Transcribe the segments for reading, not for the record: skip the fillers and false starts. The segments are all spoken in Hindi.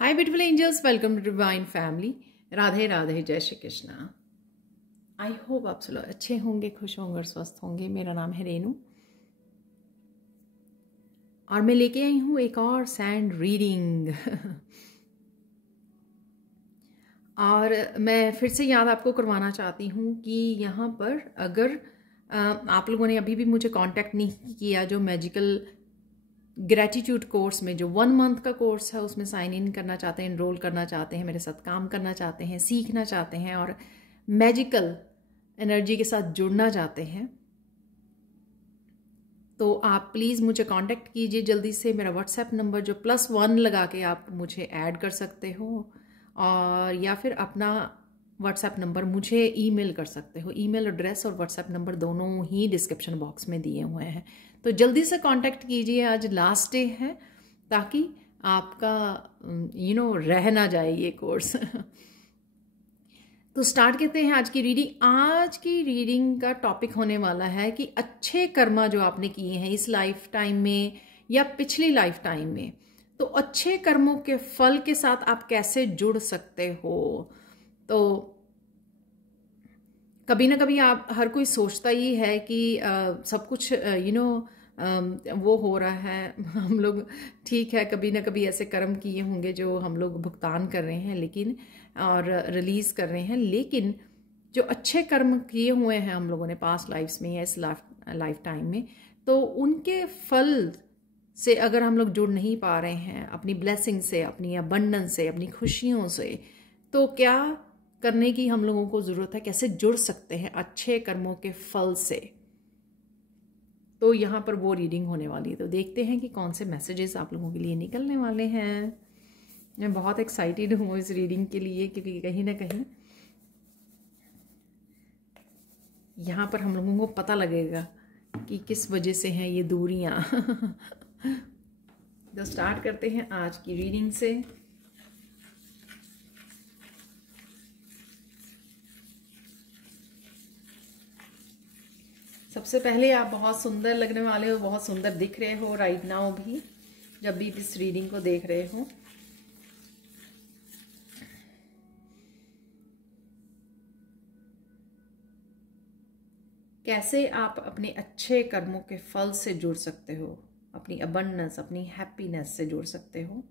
Hi beautiful angels, welcome to divine family. Radhe Radhe, Jai Shri Krishna. I hope आप सब लोग अच्छे होंगे, खुश होंगे और स्वस्थ होंगे। मेरा नाम है रेनू और मैं लेके आई हूँ एक और सैंड रीडिंग और मैं फिर से याद आपको करवाना चाहती हूँ कि यहाँ पर अगर आप लोगों ने अभी भी मुझे कांटेक्ट नहीं किया, जो मैजिकल ग्रेटिट्यूड कोर्स में जो 1 मंथ का कोर्स है उसमें साइन इन करना चाहते हैं, इनरोल करना चाहते हैं, मेरे साथ काम करना चाहते हैं, सीखना चाहते हैं और मैजिकल एनर्जी के साथ जुड़ना चाहते हैं, तो आप प्लीज़ मुझे कांटेक्ट कीजिए जल्दी से। मेरा व्हाट्सएप नंबर जो +1 लगा के आप मुझे ऐड कर सकते हो, और या फिर अपना व्हाट्सएप नंबर मुझे ईमेल कर सकते हो। ईमेल एड्रेस और व्हाट्सएप नंबर दोनों ही डिस्क्रिप्शन बॉक्स में दिए हुए हैं, तो जल्दी से कांटेक्ट कीजिए। आज लास्ट डे है ताकि आपका रह ना जाए ये कोर्स तो स्टार्ट करते हैं आज की रीडिंग। आज की रीडिंग का टॉपिक होने वाला है कि अच्छे कर्मा जो आपने किए हैं इस लाइफ टाइम में या पिछली लाइफ टाइम में, तो अच्छे कर्मों के फल के साथ आप कैसे जुड़ सकते हो। तो कभी ना कभी आप हर कोई सोचता ही है कि सब कुछ वो हो रहा है हम लोग, ठीक है, कभी ना कभी ऐसे कर्म किए होंगे जो हम लोग भुगतान कर रहे हैं लेकिन और रिलीज कर रहे हैं, लेकिन जो अच्छे कर्म किए हुए हैं हम लोगों ने पास्ट लाइफ्स में या इस लाइफ टाइम में, तो उनके फल से अगर हम लोग जुड़ नहीं पा रहे हैं अपनी ब्लेसिंग से, अपनी अबंडेंस से, अपनी खुशियों से, तो क्या करने की हम लोगों को ज़रूरत है, कैसे जुड़ सकते हैं अच्छे कर्मों के फल से। तो यहाँ पर वो रीडिंग होने वाली है, तो देखते हैं कि कौन से मैसेजेस आप लोगों के लिए निकलने वाले हैं। मैं बहुत एक्साइटेड हूँ इस रीडिंग के लिए, क्योंकि कहीं ना कहीं यहाँ पर हम लोगों को पता लगेगा कि किस वजह से हैं ये दूरियाँ तो स्टार्ट करते हैं आज की रीडिंग से। सबसे पहले आप बहुत सुंदर लगने वाले हो, बहुत सुंदर दिख रहे हो राइट नाउ भी, जब भी इस रीडिंग को देख रहे हो। कैसे आप अपने अच्छे कर्मों के फल से जुड़ सकते हो, अपनी अबंडेंस, अपनी हैप्पीनेस से जुड़ सकते हो।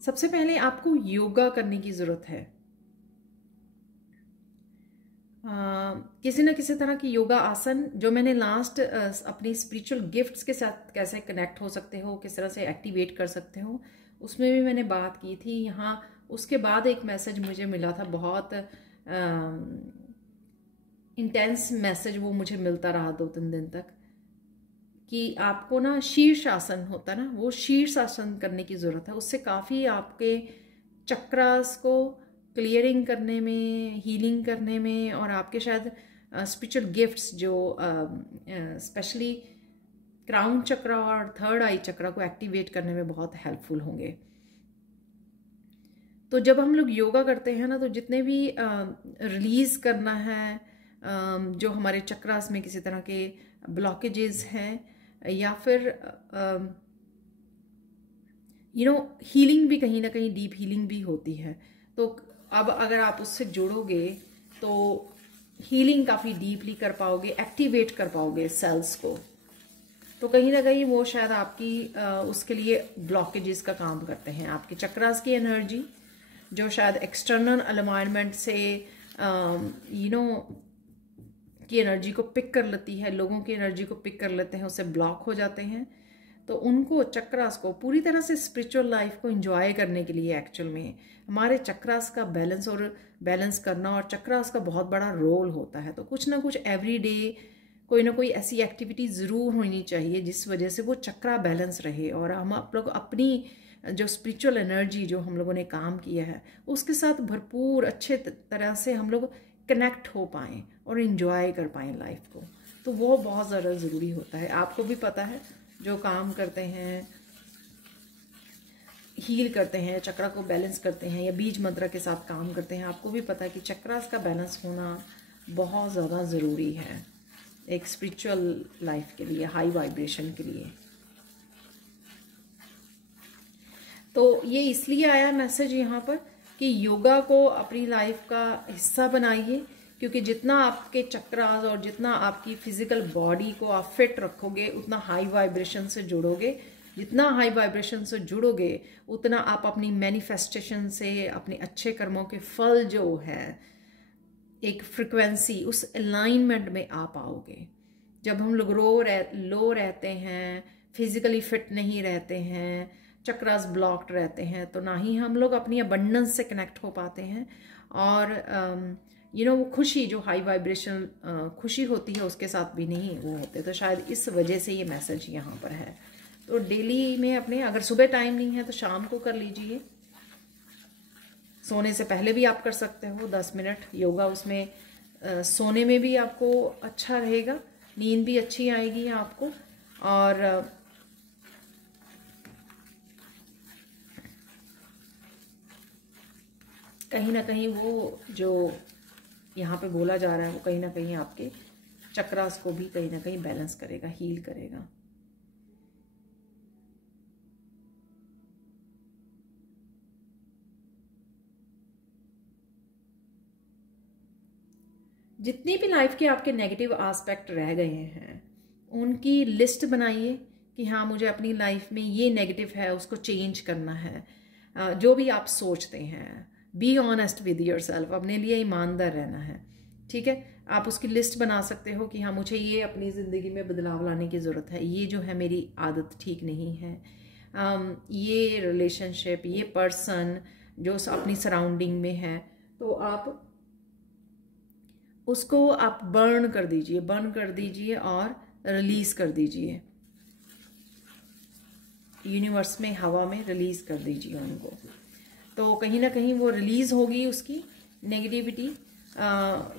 सबसे पहले आपको योगा करने की ज़रूरत है। किसी न किसी तरह की योगा आसन, जो मैंने लास्ट अपनी स्पिरिचुअल गिफ्ट्स के साथ कैसे कनेक्ट हो सकते हो, किस तरह से एक्टिवेट कर सकते हो, उसमें भी मैंने बात की थी यहाँ। उसके बाद एक मैसेज मुझे मिला था, बहुत इंटेंस मैसेज वो मुझे मिलता रहा 2-3 दिन तक, कि आपको ना शीर्ष आसन होता है ना, वो शीर्ष आसन करने की ज़रूरत है। उससे काफ़ी आपके चक्रास को क्लियरिंग करने में, हीलिंग करने में, और आपके शायद स्पिरिचुअल गिफ्ट्स जो स्पेशली क्राउन चक्रा और थर्ड आई चक्रा को एक्टिवेट करने में बहुत हेल्पफुल होंगे। तो जब हम लोग योगा करते हैं ना, तो जितने भी रिलीज करना है, जो हमारे चक्रास में किसी तरह के ब्लॉकेजेस हैं, या फिर हीलिंग भी, कहीं ना कहीं डीप हीलिंग भी होती है। तो अब अगर आप उससे जुड़ोगे तो हीलिंग काफ़ी डीपली कर पाओगे, एक्टिवेट कर पाओगे सेल्स को। तो कहीं ना कहीं वो शायद आपकी उसके लिए ब्लॉकेजेस का काम करते हैं। आपके चक्रास की एनर्जी जो शायद एक्सटर्नल अलाइनमेंट से की एनर्जी को पिक कर लेती है, लोगों की एनर्जी को पिक कर लेते हैं, उससे ब्लॉक हो जाते हैं। तो उनको, चक्रास को पूरी तरह से स्पिरिचुअल लाइफ को एंजॉय करने के लिए एक्चुअल में हमारे चक्रास का बैलेंस करना, और चक्रास का बहुत बड़ा रोल होता है। तो कुछ ना कुछ एवरी डे कोई ना कोई ऐसी एक्टिविटी ज़रूर होनी चाहिए जिस वजह से वो चक्रा बैलेंस रहे, और हम आप लोग अपनी जो स्पिरिचुअल एनर्जी जो हम लोगों ने काम किया है उसके साथ भरपूर अच्छे तरह से हम लोग कनेक्ट हो पाएँ और इन्जॉय कर पाएँ लाइफ को। तो वो बहुत ज़्यादा ज़रूरी होता है। आपको भी पता है, जो काम करते हैं हील करते हैं, चक्रा को बैलेंस करते हैं या बीज मंत्र के साथ काम करते हैं, आपको भी पता है कि चक्रास का बैलेंस होना बहुत ज़्यादा ज़रूरी है एक स्पिरिचुअल लाइफ के लिए, हाई वाइब्रेशन के लिए। तो ये इसलिए आया मैसेज यहाँ पर कि योगा को अपनी लाइफ का हिस्सा बनाइए, क्योंकि जितना आपके चक्रास और जितना आपकी फिजिकल बॉडी को आप फिट रखोगे उतना हाई वाइब्रेशन से जुड़ोगे। जितना हाई वाइब्रेशन से जुड़ोगे उतना आप अपनी मैनिफेस्टेशन से, अपने अच्छे कर्मों के फल जो है, एक फ्रिक्वेंसी, उस अलाइनमेंट में आप आओगे। जब हम लोग लो रहते हैं, फिजिकली फिट नहीं रहते हैं, चक्रास ब्लॉक्ड रहते हैं, तो ना ही हम लोग अपनी अबंडेंस से कनेक्ट हो पाते हैं। और वो खुशी, जो हाई वाइब्रेशन खुशी होती है, उसके साथ भी नहीं वो होते। तो शायद इस वजह से ये मैसेज यहाँ पर है। तो डेली में अपने, अगर सुबह टाइम नहीं है तो शाम को कर लीजिए, सोने से पहले भी आप कर सकते हो 10 मिनट योगा। उसमें सोने में भी आपको अच्छा रहेगा, नींद भी अच्छी आएगी आपको। और कहीं ना कहीं वो जो यहाँ पे बोला जा रहा है वो कहीं ना कहीं आपके चक्रास को भी कहीं ना कहीं बैलेंस करेगा, हील करेगा। जितनी भी लाइफ के आपके नेगेटिव एस्पेक्ट रह गए हैं उनकी लिस्ट बनाइए कि हाँ, मुझे अपनी लाइफ में ये नेगेटिव है, उसको चेंज करना है। जो भी आप सोचते हैं, be honest with your self, अपने लिए ईमानदार रहना है। ठीक है, आप उसकी लिस्ट बना सकते हो कि हाँ, मुझे ये अपनी ज़िंदगी में बदलाव लाने की ज़रूरत है, ये जो है मेरी आदत ठीक नहीं है, ये रिलेशनशिप, ये पर्सन जो अपनी सराउंडिंग में है, तो आप उसको आप बर्न कर दीजिए और रिलीज कर दीजिए, यूनिवर्स में, हवा में रिलीज कर दीजिए उनको। तो कहीं ना कहीं वो रिलीज होगी, उसकी नेगेटिविटी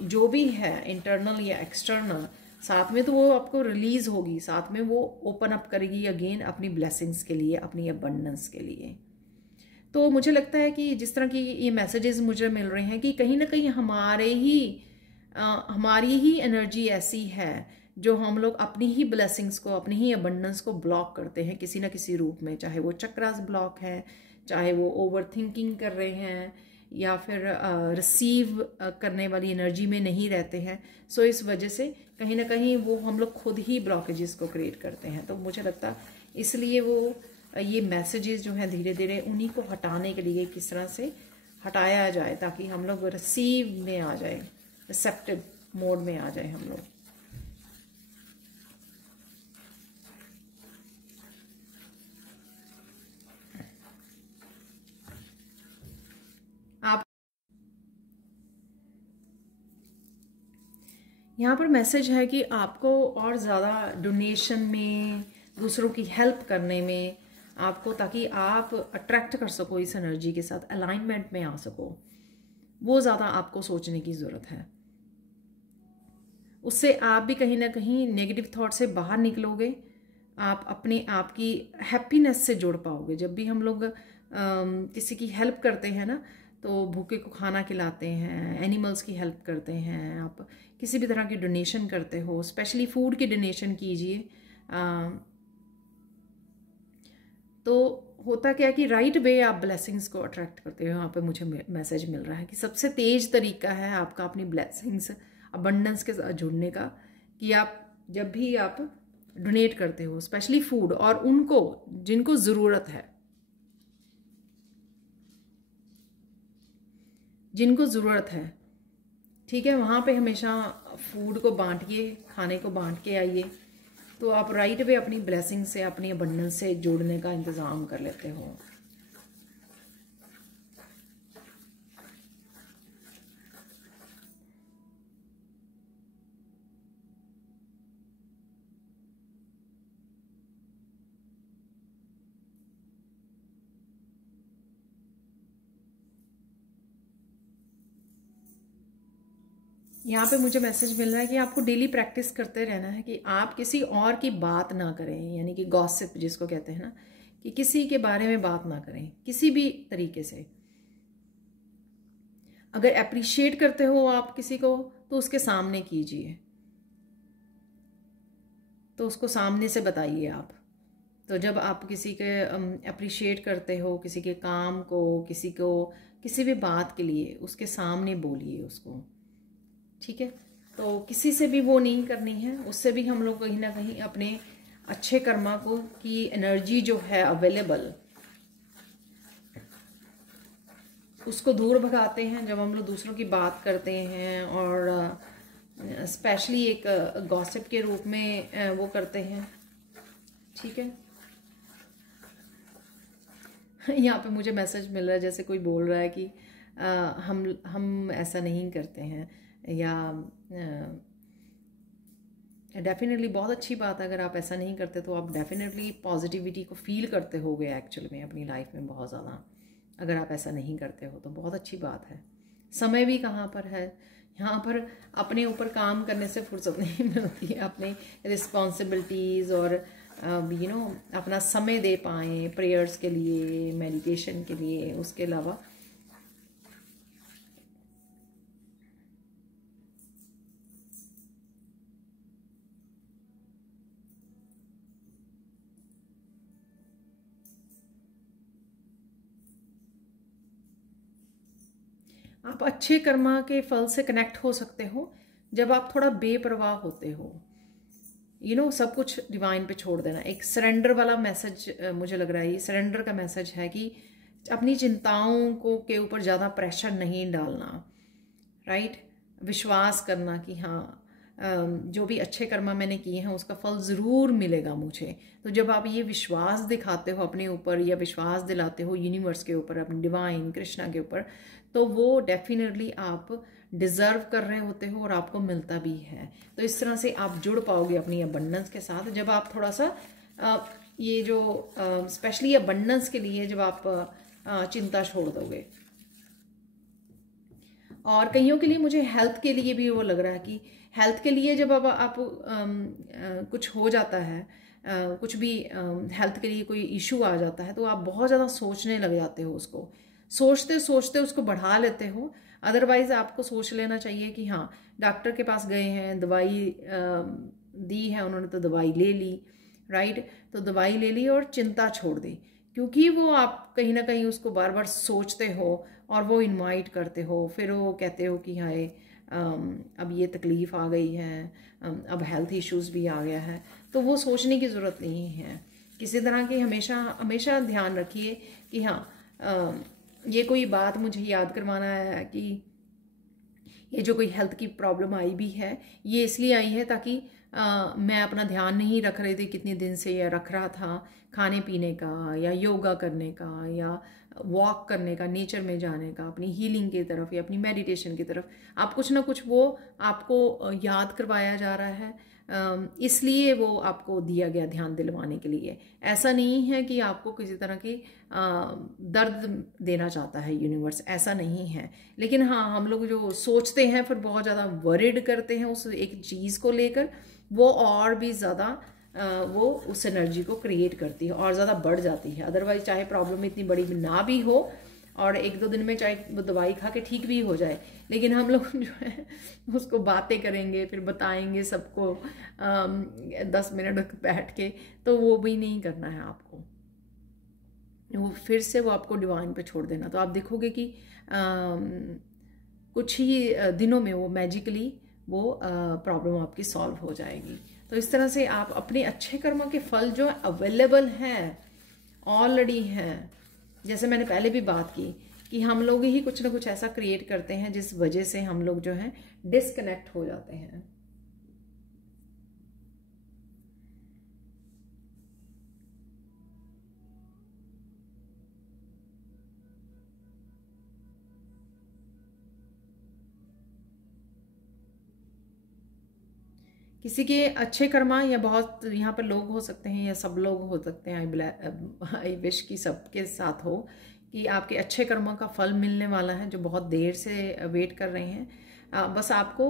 जो भी है, इंटरनल या एक्सटर्नल, साथ में तो वो आपको रिलीज होगी, साथ में वो ओपन अप करेगी अगेन अपनी ब्लेसिंग्स के लिए, अपनी अबंडेंस के लिए। तो मुझे लगता है कि जिस तरह की ये मैसेजेस मुझे मिल रहे हैं कि कहीं ना कहीं हमारी ही एनर्जी ऐसी है जो हम लोग अपनी ही ब्लेसिंग्स को, अपनी ही अबंडेंस को ब्लॉक करते हैं किसी ना किसी रूप में, चाहे वो चक्रास ब्लॉक है, चाहे वो ओवर थिंकिंग कर रहे हैं, या फिर रिसीव करने वाली एनर्जी में नहीं रहते हैं। सो इस वजह से कहीं ना कहीं वो हम लोग खुद ही ब्लॉकेजेस को क्रिएट करते हैं। तो मुझे लगता है इसलिए वो ये मैसेजेस जो हैं धीरे धीरे उन्हीं को हटाने के लिए किस तरह से हटाया जाए, ताकि हम लोग रिसीव में आ जाए, रिसेप्टिव मोड में आ जाए हम लोग। आप यहाँ पर मैसेज है कि आपको और ज़्यादा डोनेशन में, दूसरों की हेल्प करने में आपको, ताकि आप अट्रैक्ट कर सको इस एनर्जी के साथ, अलाइनमेंट में आ सको, वो ज़्यादा आपको सोचने की ज़रूरत है। उससे आप भी कहीं ना कहीं नेगेटिव थॉट से बाहर निकलोगे, आप अपने आप की हैप्पीनेस से जुड़ पाओगे। जब भी हम लोग किसी की हेल्प करते हैं ना, तो भूखे को खाना खिलाते हैं, एनिमल्स की हेल्प करते हैं, आप किसी भी तरह की डोनेशन करते हो, स्पेशली फूड की डोनेशन कीजिए। तो होता क्या है कि राइट वे आप ब्लेसिंग्स को अट्रैक्ट करते हो। यहाँ पे मुझे मैसेज मिल रहा है कि सबसे तेज तरीका है आपका अपनी ब्लेसिंग्स, अबंडेंस के साथ जुड़ने का, कि आप जब भी आप डोनेट करते हो, स्पेशली फूड, और उनको जिनको ज़रूरत है, जिनको ज़रूरत है, ठीक है, वहाँ पे हमेशा फूड को बांटिए, खाने को बांट के आइए, तो आप राइट वे अपनी ब्लेसिंग से, अपनी अबंडेंस से जोड़ने का इंतज़ाम कर लेते हो। यहाँ पे मुझे मैसेज मिल रहा है कि आपको डेली प्रैक्टिस करते रहना है कि आप किसी और की बात ना करें, यानी कि गॉसिप जिसको कहते हैं ना, कि किसी के बारे में बात ना करें किसी भी तरीके से। अगर अप्रिशिएट करते हो आप किसी को तो उसके सामने कीजिए, तो उसको सामने से बताइए आप। तो जब आप किसी के अप्रिशिएट करते हो, किसी के काम को, किसी भी बात के लिए उसके सामने बोलिए उसको, ठीक है। तो किसी से भी वो नहीं करनी है, उससे भी हम लोग कहीं ना कहीं अपने अच्छे कर्मा को की एनर्जी जो है अवेलेबल, उसको दूर भगाते हैं जब हम लोग दूसरों की बात करते हैं, और स्पेशली एक गॉसिप के रूप में वो करते हैं, ठीक है। यहाँ पे मुझे मैसेज मिल रहा है, जैसे कोई बोल रहा है कि हम ऐसा नहीं करते हैं, या डेफिनेटली बहुत अच्छी बात है। अगर आप ऐसा नहीं करते तो आप डेफिनेटली पॉजिटिविटी को फील करते होगे एक्चुअल में अपनी लाइफ में बहुत ज़्यादा। अगर आप ऐसा नहीं करते हो तो बहुत अच्छी बात है। समय भी कहाँ पर है, यहाँ पर अपने ऊपर काम करने से फुर्सत नहीं मिलती है, अपने रिस्पॉन्सिबिलिटीज़ और अपना समय दे पाएँ प्रेयर्स के लिए, मेडिटेशन के लिए। उसके अलावा आप अच्छे कर्मा के फल से कनेक्ट हो सकते हो जब आप थोड़ा बेपरवाह होते हो, सब कुछ डिवाइन पे छोड़ देना। एक सरेंडर वाला मैसेज मुझे लग रहा है, ये सरेंडर का मैसेज है कि अपनी चिंताओं को के ऊपर ज़्यादा प्रेशर नहीं डालना, राइट। विश्वास करना कि हाँ, जो भी अच्छे कर्मा मैंने किए हैं उसका फल ज़रूर मिलेगा मुझे। तो जब आप ये विश्वास दिखाते हो अपने ऊपर, या विश्वास दिलाते हो यूनिवर्स के ऊपर, अपने डिवाइन कृष्णा के ऊपर, तो वो डेफिनेटली आप डिज़र्व कर रहे होते हो और आपको मिलता भी है। तो इस तरह से आप जुड़ पाओगे अपनी अबंडेंस के साथ जब आप थोड़ा सा ये जो स्पेशली अबंडेंस के लिए जब आप चिंता छोड़ दोगे। और कईयों के लिए मुझे हेल्थ के लिए भी वो लग रहा है कि हेल्थ के लिए जब अब आप कुछ हो जाता है, कुछ भी हेल्थ के लिए कोई इशू आ जाता है, तो आप बहुत ज़्यादा सोचने लग जाते हो, उसको सोचते सोचते उसको बढ़ा लेते हो। अदरवाइज आपको सोच लेना चाहिए कि हाँ, डॉक्टर के पास गए हैं, दवाई दी है उन्होंने तो दवाई ले ली, राइट। तो दवाई ले ली और चिंता छोड़ दी, क्योंकि वो आप कहीं ना कहीं उसको बार बार सोचते हो और वो इनवाइट करते हो। फिर वो कहते हो कि हाय अब ये तकलीफ़ आ गई है, अब हेल्थ इश्यूज़ भी आ गया है। तो वो सोचने की ज़रूरत नहीं है किसी तरह की। हमेशा हमेशा ध्यान रखिए कि हाँ, ये कोई बात मुझे याद करवाना है कि ये जो कोई हेल्थ की प्रॉब्लम आई भी है, ये इसलिए आई है ताकि मैं अपना ध्यान नहीं रख रही थी कितने दिन से, या रख रहा था खाने पीने का, या योगा करने का, या वॉक करने का, नेचर में जाने का, अपनी हीलिंग की तरफ या अपनी मेडिटेशन की तरफ। आप कुछ ना कुछ वो आपको याद करवाया जा रहा है, इसलिए वो आपको दिया गया ध्यान दिलवाने के लिए। ऐसा नहीं है कि आपको किसी तरह की दर्द देना चाहता है यूनिवर्स, ऐसा नहीं है। लेकिन हाँ, हम लोग जो सोचते हैं फिर बहुत ज़्यादा वरिड करते हैं उस एक चीज़ को लेकर, वो और भी ज़्यादा वो उस एनर्जी को क्रिएट करती है और ज़्यादा बढ़ जाती है। अदरवाइज चाहे प्रॉब्लम इतनी बड़ी ना भी हो और 1-2 दिन में चाहे वो दवाई खा के ठीक भी हो जाए, लेकिन हम लोग जो है उसको बातें करेंगे, फिर बताएंगे सबको 10 मिनट बैठ के, तो वो भी नहीं करना है आपको। वो फिर से वो आपको डिवाइन पे छोड़ देना। तो आप देखोगे कि कुछ ही दिनों में वो मैजिकली वो प्रॉब्लम आपकी सॉल्व हो जाएगी। तो इस तरह से आप अपने अच्छे कर्मों के फल जो अवेलेबल हैं, ऑलरेडी हैं। जैसे मैंने पहले भी बात की कि हम लोग ही कुछ ना कुछ ऐसा क्रिएट करते हैं जिस वजह से हम लोग जो है डिस्कनेक्ट हो जाते हैं। किसी के अच्छे कर्मा या बहुत यहाँ पर लोग हो सकते हैं या सब लोग हो सकते हैं, आई विश कि सबके साथ हो कि आपके अच्छे कर्मों का फल मिलने वाला है, जो बहुत देर से वेट कर रहे हैं। बस आपको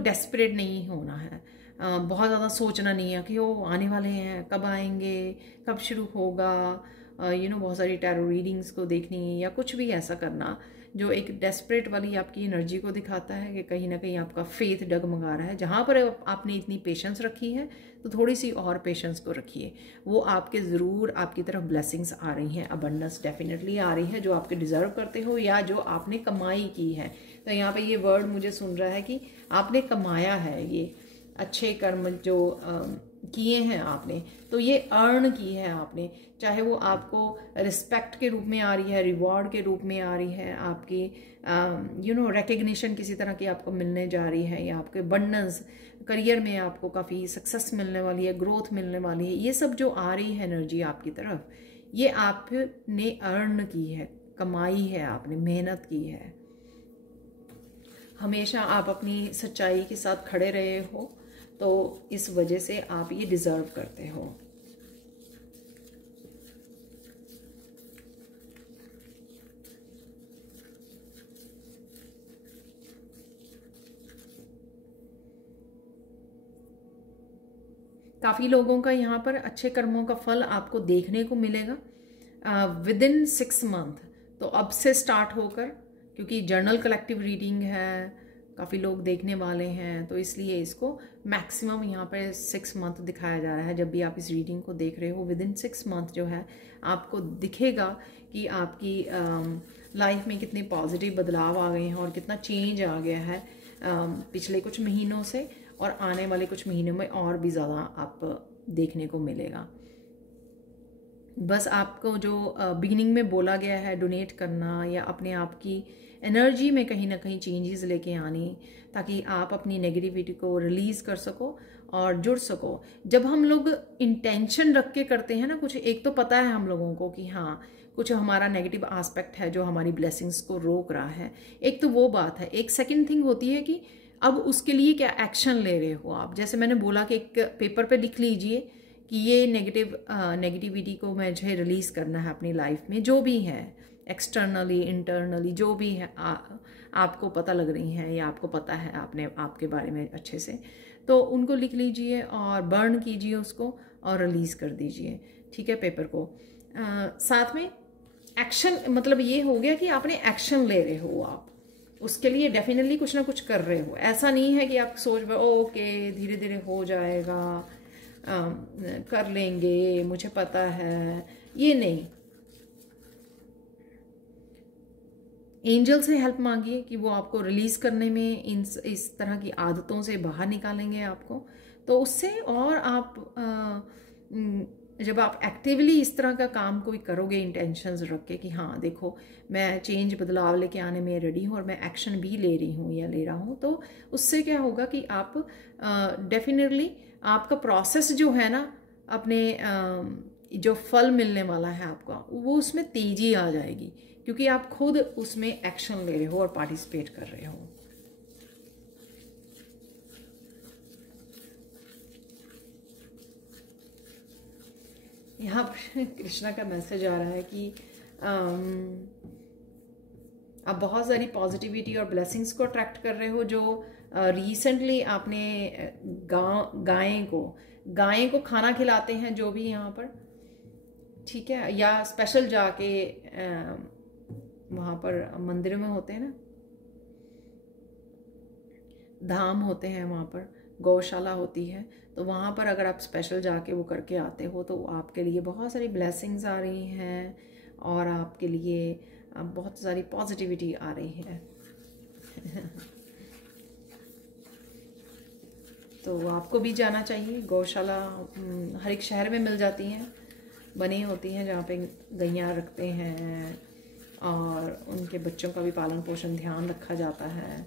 डेस्परेट नहीं होना है। बहुत ज़्यादा सोचना नहीं है कि वो आने वाले हैं, कब आएंगे, कब शुरू होगा, बहुत सारी टैरो रीडिंग्स को देखनी या कुछ भी ऐसा करना जो एक डेस्परेट वाली आपकी एनर्जी को दिखाता है कि कहीं ना कहीं आपका फेथ डगमगा रहा है। जहाँ पर आपने इतनी पेशेंस रखी है तो थोड़ी सी और पेशेंस को रखिए, वो आपके ज़रूर आपकी तरफ ब्लेसिंग्स आ रही हैं, अबंडेंस डेफिनेटली आ रही है जो आपके डिज़र्व करते हो या जो आपने कमाई की है। तो यहाँ पे ये वर्ड मुझे सुन रहा है कि आपने कमाया है, ये अच्छे कर्म जो किए हैं आपने, तो ये अर्न की है आपने, चाहे वो आपको रिस्पेक्ट के रूप में आ रही है, रिवॉर्ड के रूप में आ रही है, आपकी रिकग्निशन किसी तरह की आपको मिलने जा रही है, या आपके अबंडेंस करियर में आपको काफ़ी सक्सेस मिलने वाली है, ग्रोथ मिलने वाली है, ये सब जो आ रही है एनर्जी आपकी तरफ, ये आपने अर्न की है, कमाई है, आपने मेहनत की है। हमेशा आप अपनी सच्चाई के साथ खड़े रहे हो तो इस वजह से आप ये डिज़र्व करते हो। काफ़ी लोगों का यहाँ पर अच्छे कर्मों का फल आपको देखने को मिलेगा विदिन 6 मंथ। तो अब से स्टार्ट होकर, क्योंकि जर्नल कलेक्टिव रीडिंग है, काफ़ी लोग देखने वाले हैं, तो इसलिए इसको मैक्सिमम यहाँ पर 6 मंथ दिखाया जा रहा है। जब भी आप इस रीडिंग को देख रहे हो विदिन 6 मंथ जो है आपको दिखेगा कि आपकी लाइफ में कितने पॉजिटिव बदलाव आ गए हैं और कितना चेंज आ गया है पिछले कुछ महीनों से, और आने वाले कुछ महीनों में और भी ज़्यादा आप देखने को मिलेगा। बस आपको जो बिगिनिंग में बोला गया है डोनेट करना या अपने आप की एनर्जी में कहीं ना कहीं चेंजेस लेके आनी, ताकि आप अपनी नेगेटिविटी को रिलीज़ कर सको और जुड़ सको। जब हम लोग इंटेंशन रख के करते हैं ना कुछ, एक तो पता है हम लोगों को कि हाँ कुछ हमारा नेगेटिव एस्पेक्ट है जो हमारी ब्लेसिंग्स को रोक रहा है, एक तो वो बात है। एक सेकंड थिंग होती है कि अब उसके लिए क्या एक्शन ले रहे हो आप। जैसे मैंने बोला कि एक पेपर पे लिख लीजिए कि ये नेगेटिविटी को मुझे रिलीज़ करना है अपनी लाइफ में, जो भी है एक्सटर्नली इंटरनली जो भी है आपको पता लग रही हैं या आपको पता है आपने आपके बारे में अच्छे से, तो उनको लिख लीजिए और बर्न कीजिए उसको और रिलीज़ कर दीजिए, ठीक है, पेपर को। साथ में एक्शन, मतलब ये हो गया कि आपने एक्शन ले रहे हो, आप उसके लिए डेफिनेटली कुछ ना कुछ कर रहे हो। ऐसा नहीं है कि आप सोच रहे ओके धीरे धीरे हो जाएगा, कर लेंगे, मुझे पता है, ये नहीं। एंजल से हेल्प मांगिए कि वो आपको रिलीज़ करने में इस तरह की आदतों से बाहर निकालेंगे आपको। तो उससे और आप जब आप एक्टिवली इस तरह का काम कोई करोगे इंटेंशंस रख के कि हाँ देखो मैं चेंज बदलाव लेके आने में रेडी हूँ और मैं एक्शन भी ले रही हूँ या ले रहा हूँ, तो उससे क्या होगा कि आप डेफिनेटली आपका प्रोसेस जो है ना, अपने जो फल मिलने वाला है आपका, वो उसमें तेज़ी आ जाएगी, क्योंकि आप खुद उसमें एक्शन ले रहे हो और पार्टिसिपेट कर रहे हो। यहाँ पर कृष्णा का मैसेज आ रहा है कि आप बहुत सारी पॉजिटिविटी और ब्लेसिंग्स को अट्रैक्ट कर रहे हो। जो रिसेंटली आपने गाय को खाना खिलाते हैं जो भी यहाँ पर, ठीक है, या स्पेशल जाके वहाँ पर मंदिर में होते हैं ना, धाम होते हैं, वहाँ पर गौशाला होती है, तो वहाँ पर अगर आप स्पेशल जाके वो करके आते हो तो आपके लिए बहुत सारी ब्लेसिंग्स आ रही हैं और आपके लिए बहुत सारी पॉजिटिविटी आ रही है। तो आपको भी जाना चाहिए। गौशाला हर एक शहर में मिल जाती हैं, बनी होती हैं, जहाँ पे गैयाँ रखते हैं और उनके बच्चों का भी पालन पोषण ध्यान रखा जाता है।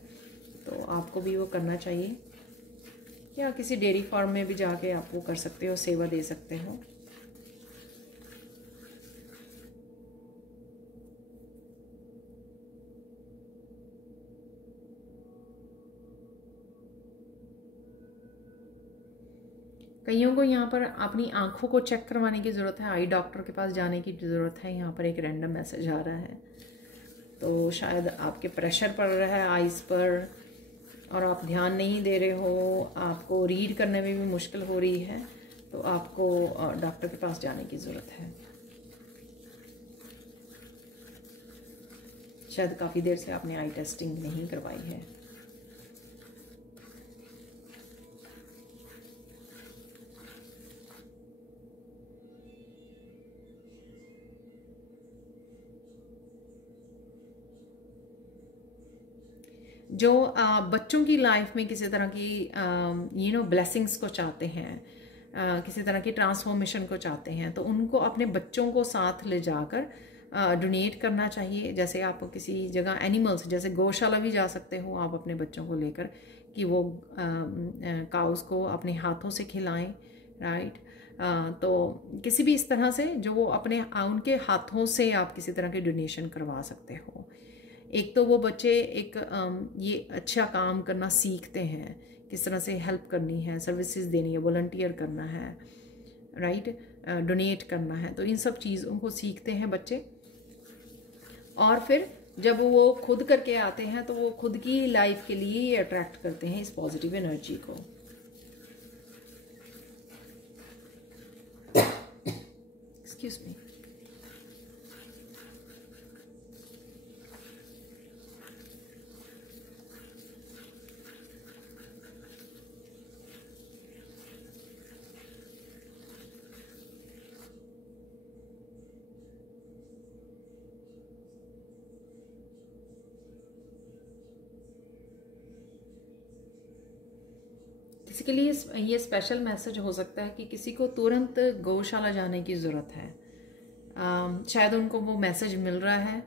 तो आपको भी वो करना चाहिए, या किसी डेयरी फार्म में भी जाके आप वो कर सकते हो, सेवा दे सकते हो। कईयों को यहाँ पर अपनी आंखों को चेक करवाने की ज़रूरत है, आई डॉक्टर के पास जाने की ज़रूरत है। यहाँ पर एक रैंडम मैसेज आ रहा है, तो शायद आपके प्रेशर पड़ रहा है आईज पर, और आप ध्यान नहीं दे रहे हो, आपको रीड करने में भी मुश्किल हो रही है, तो आपको डॉक्टर के पास जाने की ज़रूरत है। शायद काफ़ी देर से आपने आई टेस्टिंग नहीं करवाई है। जो बच्चों की लाइफ में किसी तरह की ब्लेसिंग्स को चाहते हैं, किसी तरह की ट्रांसफॉर्मेशन को चाहते हैं, तो उनको अपने बच्चों को साथ ले जाकर डोनेट करना चाहिए। जैसे आप किसी जगह एनिमल्स, जैसे गौशाला भी जा सकते हो आप अपने बच्चों को लेकर, कि वो काउस को अपने हाथों से खिलाएं, राइट। तो किसी भी इस तरह से जो वो अपने उनके हाथों से आप किसी तरह की डोनेशन करवा सकते हो। एक तो वो बच्चे एक ये अच्छा काम करना सीखते हैं, किस तरह से हेल्प करनी है, सर्विसेज देनी है, वॉलंटियर करना है, राइट, डोनेट करना है, तो इन सब चीज़ों को सीखते हैं बच्चे। और फिर जब वो खुद करके आते हैं तो वो खुद की लाइफ के लिए अट्रैक्ट करते हैं इस पॉजिटिव एनर्जी को। Excuse me. किसी के लिए ये स्पेशल मैसेज हो सकता है कि किसी को तुरंत गौशाला जाने की ज़रूरत है। शायद उनको वो मैसेज मिल रहा है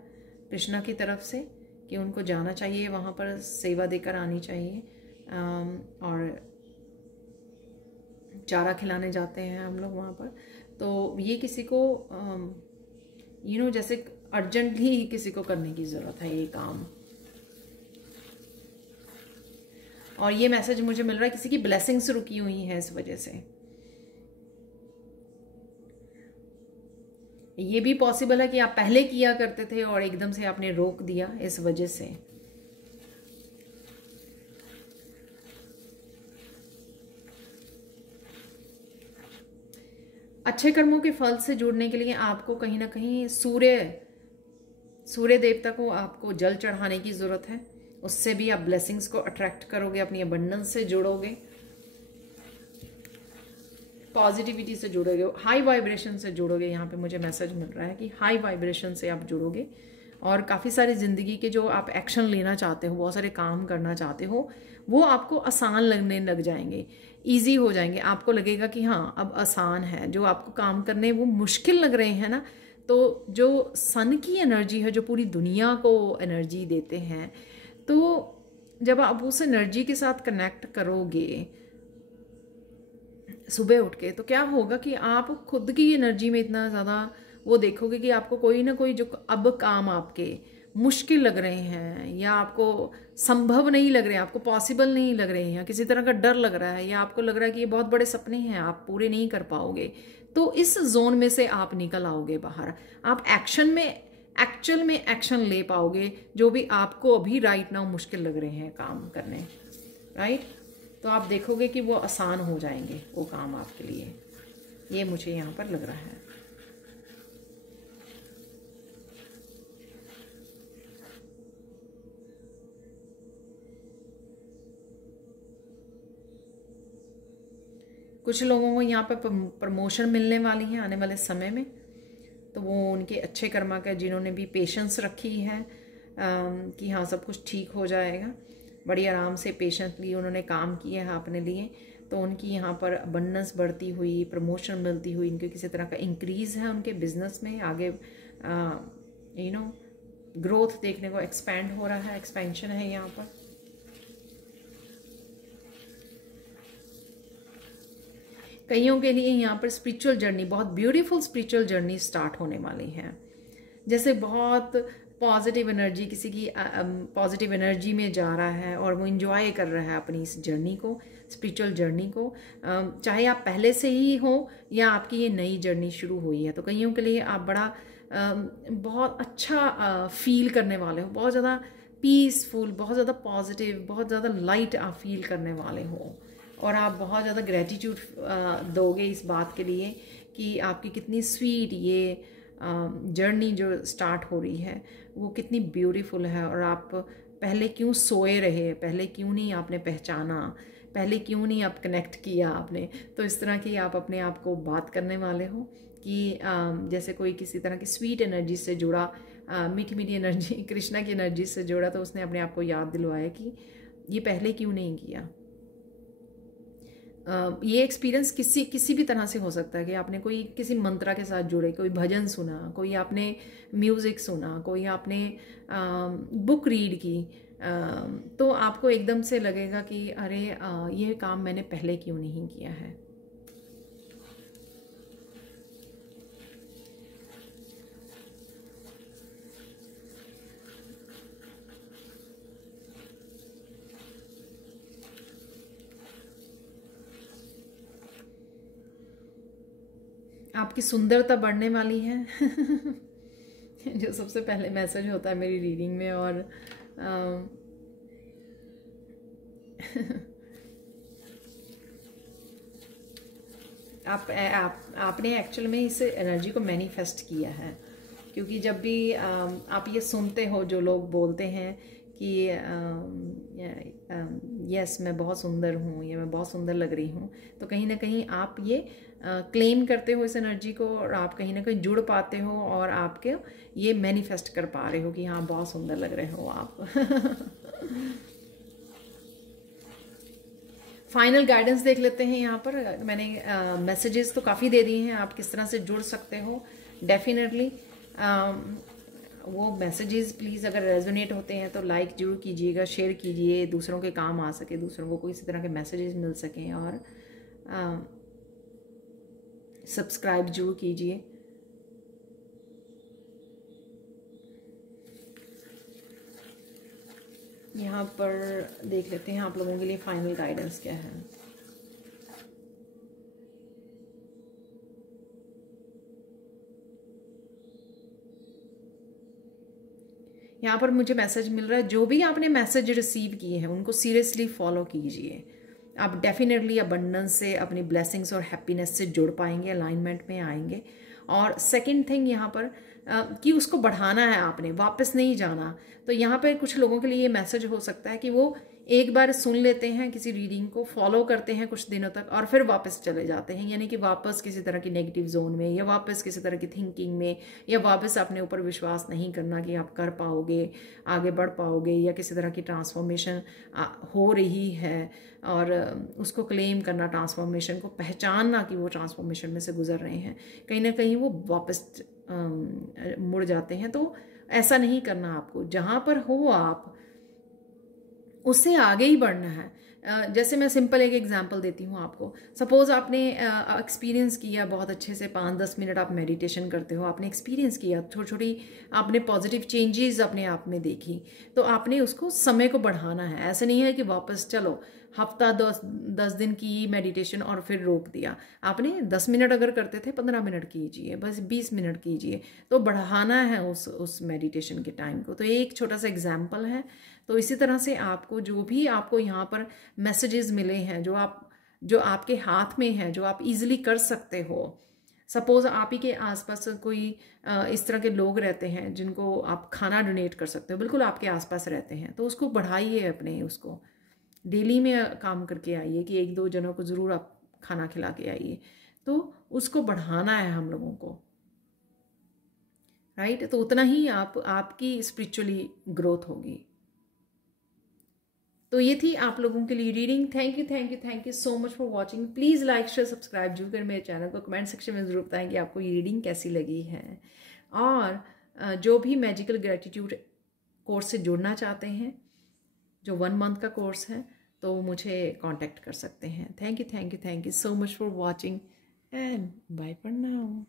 कृष्णा की तरफ से कि उनको जाना चाहिए, वहाँ पर सेवा देकर आनी चाहिए। और चारा खिलाने जाते हैं हम लोग वहाँ पर, तो ये किसी को जैसे अर्जेंटली किसी को करने की ज़रूरत है ये काम। और ये मैसेज मुझे मिल रहा है किसी की ब्लेसिंग्स रुकी हुई है इस वजह से। ये भी पॉसिबल है कि आप पहले किया करते थे और एकदम से आपने रोक दिया इस वजह से। अच्छे कर्मों के फल से जुड़ने के लिए आपको कहीं ना कहीं सूर्य देवता को आपको जल चढ़ाने की जरूरत है। उससे भी आप ब्लेसिंग्स को अट्रैक्ट करोगे, अपनी अबंडेंस से जुड़ोगे, पॉजिटिविटी से जुड़ोगे, हाई वाइब्रेशन से जुड़ोगे। यहाँ पे मुझे मैसेज मिल रहा है कि हाई वाइब्रेशन से आप जुड़ोगे और काफ़ी सारी ज़िंदगी के जो आप एक्शन लेना चाहते हो, बहुत सारे काम करना चाहते हो, वो आपको आसान लगने लग जाएंगे, ईजी हो जाएंगे। आपको लगेगा कि हाँ अब आसान है। जो आपको काम करने वो मुश्किल लग रहे हैं ना, तो जो सन की एनर्जी है, जो पूरी दुनिया को एनर्जी देते हैं, तो जब आप उस एनर्जी के साथ कनेक्ट करोगे सुबह उठ के, तो क्या होगा कि आप खुद की एनर्जी में इतना ज़्यादा वो देखोगे कि आपको कोई ना कोई जो अब काम आपके मुश्किल लग रहे हैं या आपको संभव नहीं लग रहे हैं, आपको पॉसिबल नहीं लग रहे हैं, किसी तरह का डर लग रहा है या आपको लग रहा है कि ये बहुत बड़े सपने हैं, आप पूरे नहीं कर पाओगे, तो इस जोन में से आप निकल आओगे बाहर। आप एक्चुअल में एक्शन ले पाओगे जो भी आपको अभी राइट नाउ मुश्किल लग रहे हैं काम करने, राइट। तो आप देखोगे कि वो आसान हो जाएंगे वो काम आपके लिए। ये मुझे यहाँ पर लग रहा है। कुछ लोगों को यहाँ पर प्रमोशन मिलने वाली है आने वाले समय में, तो वो उनके अच्छे कर्मा का, जिन्होंने भी पेशेंस रखी है कि हाँ सब कुछ ठीक हो जाएगा, बड़ी आराम से पेशेंटली उन्होंने काम किया है अपने लिए, तो उनकी यहाँ पर अबंडेंस बढ़ती हुई, प्रमोशन मिलती हुई, इनके किसी तरह का इंक्रीज़ है उनके बिजनेस में, आगे ग्रोथ देखने को, एक्सपैंड हो रहा है, एक्सपेंशन है यहाँ पर। कईयों के लिए यहाँ पर स्पिरिचुअल जर्नी, बहुत ब्यूटीफुल स्पिरिचुअल जर्नी स्टार्ट होने वाली है। जैसे बहुत पॉजिटिव एनर्जी, किसी की पॉजिटिव एनर्जी में जा रहा है और वो इंजॉय कर रहा है अपनी इस जर्नी को, स्पिरिचुअल जर्नी को, चाहे आप पहले से ही हो या आपकी ये नई जर्नी शुरू हुई है। तो कईयों के लिए आप बड़ा बहुत अच्छा फील करने वाले हो, बहुत ज़्यादा पीसफुल, बहुत ज़्यादा पॉजिटिव, बहुत ज़्यादा लाइट आप फील करने वाले हो। और आप बहुत ज़्यादा ग्रेटिट्यूड दोगे इस बात के लिए कि आपकी कितनी स्वीट ये जर्नी जो स्टार्ट हो रही है वो कितनी ब्यूटीफुल है। और आप पहले क्यों सोए रहे, पहले क्यों नहीं आपने पहचाना, पहले क्यों नहीं आप कनेक्ट किया आपने। तो इस तरह की आप अपने आप को बात करने वाले हो कि जैसे कोई किसी तरह की स्वीट एनर्जी से जुड़ा, मीठी मीठी एनर्जी, कृष्णा की एनर्जी से जुड़ा, तो उसने अपने आप को याद दिलवाया कि ये पहले क्यों नहीं किया। ये एक्सपीरियंस किसी भी तरह से हो सकता है कि आपने कोई किसी मंत्रा के साथ जुड़े, कोई भजन सुना, कोई आपने म्यूज़िक सुना, कोई आपने बुक रीड की, तो आपको एकदम से लगेगा कि अरे ये काम मैंने पहले क्यों नहीं किया है। आपकी सुंदरता बढ़ने वाली है जो सबसे पहले मैसेज होता है मेरी रीडिंग में। और आपने एक्चुअल में इस एनर्जी को मैनिफेस्ट किया है, क्योंकि जब भी आप ये सुनते हो जो लोग बोलते हैं कि यस मैं बहुत सुंदर हूँ या मैं बहुत सुंदर लग रही हूँ, तो कहीं ना कहीं आप ये क्लेम करते हो इस एनर्जी को, और आप कहीं ना कहीं जुड़ पाते हो और आपके ये मैनिफेस्ट कर पा रहे हो कि हाँ बहुत सुंदर लग रहे हो आप फाइनल गाइडेंस देख लेते हैं यहाँ पर। मैंने मैसेजेस तो काफ़ी दे दिए हैं, आप किस तरह से जुड़ सकते हो। डेफिनेटली वो मैसेजेस प्लीज़ अगर रेजोनेट होते हैं तो लाइक जरूर कीजिएगा, शेयर कीजिए, दूसरों के काम आ सके, दूसरों को कोई इसी तरह के मैसेजेस मिल सकें। और सब्सक्राइब जरूर कीजिए। यहाँ पर देख लेते हैं आप लोगों के लिए फाइनल गाइडेंस क्या है। यहाँ पर मुझे मैसेज मिल रहा है, जो भी आपने मैसेज रिसीव किए हैं उनको सीरियसली फॉलो कीजिए। आप डेफिनेटली अबंडेंस से, अपनी ब्लेसिंग्स और हैप्पीनेस से जुड़ पाएंगे, अलाइनमेंट में आएंगे। और सेकंड थिंग यहाँ पर कि उसको बढ़ाना है आपने, वापस नहीं जाना। तो यहाँ पर कुछ लोगों के लिए ये मैसेज हो सकता है कि वो एक बार सुन लेते हैं किसी रीडिंग को, फॉलो करते हैं कुछ दिनों तक और फिर वापस चले जाते हैं, यानी कि वापस किसी तरह की नेगेटिव जोन में, या वापस किसी तरह की थिंकिंग में, या वापस अपने ऊपर विश्वास नहीं करना कि आप कर पाओगे, आगे बढ़ पाओगे, या किसी तरह की ट्रांसफॉर्मेशन हो रही है और उसको क्लेम करना, ट्रांसफॉर्मेशन को पहचानना कि वो ट्रांसफॉर्मेशन में से गुजर रहे हैं, कहीं ना कहीं वो वापस मुड़ जाते हैं। तो ऐसा नहीं करना आपको, जहाँ पर हो आप उससे आगे ही बढ़ना है। जैसे मैं सिंपल एक एग्जांपल देती हूँ आपको। सपोज आपने एक्सपीरियंस किया बहुत अच्छे से, 5-10 मिनट आप मेडिटेशन करते हो, आपने एक्सपीरियंस किया, छोटी छोटी आपने पॉजिटिव चेंजेस अपने आप में देखी, तो आपने उसको समय को बढ़ाना है। ऐसा नहीं है कि वापस चलो हफ्ता 10 दिन की मेडिटेशन और फिर रोक दिया। आपने 10 मिनट अगर करते थे, 15 मिनट कीजिए, बस 20 मिनट कीजिए, तो बढ़ाना है उस मेडिटेशन के टाइम को। तो एक छोटा सा एग्जाम्पल है। तो इसी तरह से आपको जो भी आपको यहाँ पर मैसेजेस मिले हैं, जो आपके हाथ में हैं, जो आप इजीली कर सकते हो। सपोज आप ही के आसपास कोई इस तरह के लोग रहते हैं जिनको आप खाना डोनेट कर सकते हो, बिल्कुल आपके आसपास रहते हैं, तो उसको बढ़ाइए, अपने उसको डेली में काम करके आइए कि 1-2 जनों को ज़रूर आप खाना खिला के आइए। तो उसको बढ़ाना है हम लोगों को, राइट। तो उतना ही आपकी स्पिरिचुअली ग्रोथ होगी। तो ये थी आप लोगों के लिए reading. Thank you so much for watching. Please like share subscribe जरूर करें मेरे चैनल को। कमेंट सेक्शन में ज़रूर बताएं कि आपको ये रीडिंग कैसी लगी है। और जो भी मैजिकल ग्रेटिट्यूड कोर्स से जुड़ना चाहते हैं, जो 1 मंथ का कोर्स है, तो मुझे कांटेक्ट कर सकते हैं। Thank you so much for watching and bye for now.